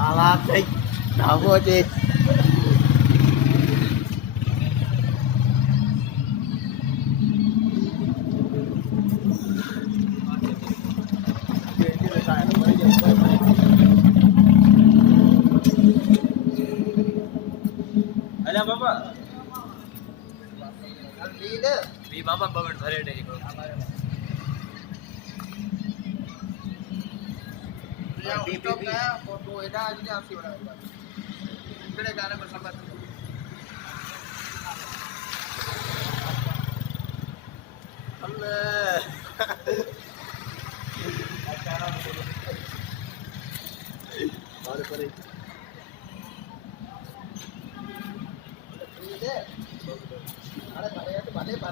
Alah, cek. Tahu cek. Alam Bapak? Leader. Di Bapak bangun sore dari kau. TikTok है photo एडा आज ने आपसी बना हुआ इतने गाने में समझ अल्लाह और पर